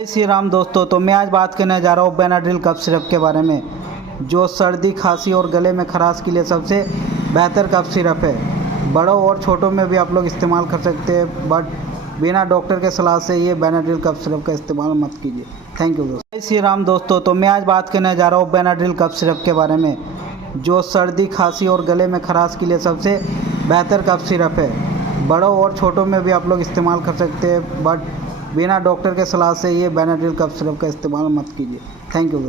जय श्री राम दोस्तों। तो मैं आज बात करने जा रहा हूँ बेनाड्रिल कफ सिरप के बारे में, जो सर्दी खांसी और गले में खराश के लिए सबसे बेहतर कफ सिरप है। बड़ों और छोटों में भी आप लोग इस्तेमाल कर सकते हैं, बट बिना डॉक्टर के सलाह से ये बेनाड्रिल कफ सिरप का इस्तेमाल मत कीजिए। थैंक यू दोस्तों। जय श्री राम दोस्तों। तो मैं आज बात करने जा रहा हूँ बेनाड्रिल कफ सिरप के बारे में, जो सर्दी खांसी और गले में खराश के लिए सबसे बेहतर कफ सिरप है। बड़ों और छोटों में भी आप लोग इस्तेमाल कर सकते हैं, बट बिना डॉक्टर के सलाह से ये बेनाड्रिल कफ सिरप का इस्तेमाल मत कीजिए। थैंक यू दोस्तों।